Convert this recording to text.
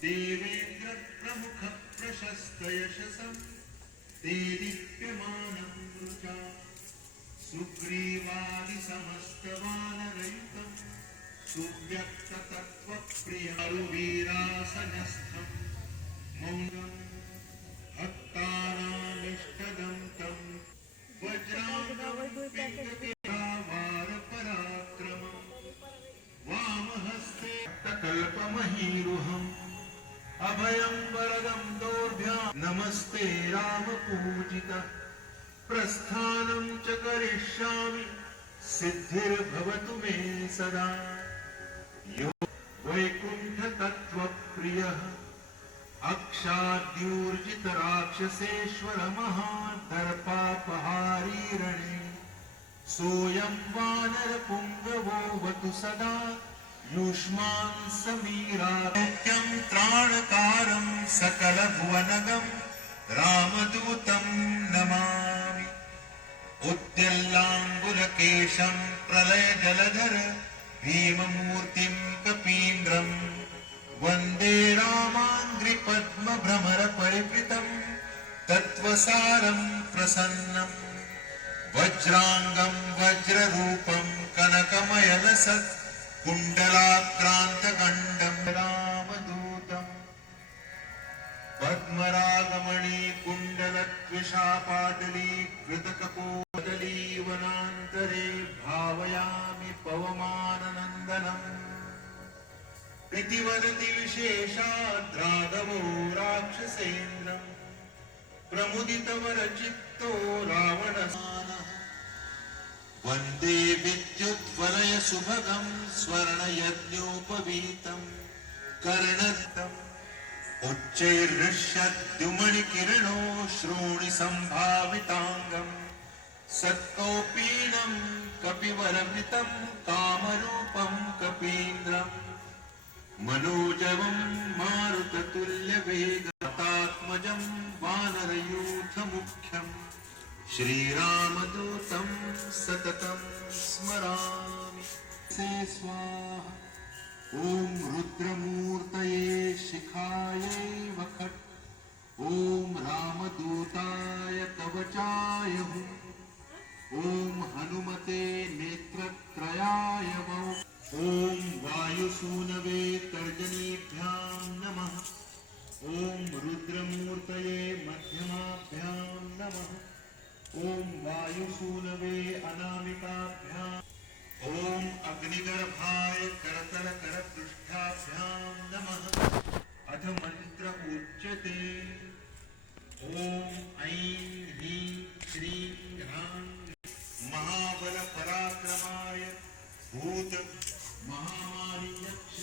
देवेन्द्र प्रमुख प्रशस्त यशसं ते दीप्यमानं रुचा सुग्रीवादि समस्त वानरयुतं सुव्यक्ततत्त्वप्रियरुवीरासनस्थं मौनं भक्तानामिष्टदं तं वज्राङ्गं पिङ्गलावारपराक्रमं वामहस्ते कल्पमहीरुहम् अभयं वरदं दोर्भ्यां नमस्ते रामपूजितः प्रस्थानं च करिष्यामि सिद्धिर्भवतु मे सदा यो वैकुण्ठतत्त्वप्रियः अक्षाद्यूर्जितराक्षसेश्वरमहादर्पापहारी रणे सोऽयं वानरपुङ्गवोऽवतु सदा युष्मान् समीरात्यं त्राणकारं सकलभुवनगं रामदूतं नमामि उद्यल्लाङ्गुलकेशं प्रलयजलधर भीममूर्तिं कपीन्द्रं वन्दे रामाङ्घ्रिपद्मभ्रमरपरिवृतं तत्त्वसारं प्रसन्नं वज्राङ्गं वज्ररूपं कनकमयलसत् कुण्डलाक्रान्तगण्डं रामदूतम् पद्मरागमणि कुण्डलत्विषापाटली कृतकपोटली वनान्तरे भावयामि पवमाननन्दनम् इति वदति विशेषाद्राघवो राक्षसेन्द्रम् प्रमुदितवरचित्तो रावणमानः वन्दे विद्युद्वलयसुभगं स्वर्णयज्ञोपवीतं कर्णदम् उच्चैर्हृष्यद्युमणिकिरणो श्रोणिसम्भाविताङ्गं सत्कौपीनं कपिवरमृतं कामरूपं कपीन्द्रं मनोजवं मारुततुल्यवेगतात्मजं वानरयूथमुख्यं श्रीरामदूतं सततं स्मरामि स्वाहा ॐ रुद्रमूर्तये शिखायै वखट् ॐ रामदूताय कवचाय हुं ॐ हनुमते नेत्रत्रयाय वौ ॐ वायुसूनवे तर्जनीभ्यां नमः ॐ रुद्रमूर्तये मध्यमाभ्यां नमः ॐ वायुसूनवे अनामिकाभ्यां ॐ अग्निगर्भाय करतलकरपृष्ठाभ्यां नमः अथ मन्त्र उच्यते ॐ ऐं ह्रीं श्रीं ह्रां महाबलपराक्रमाय भूत महामारी यक्ष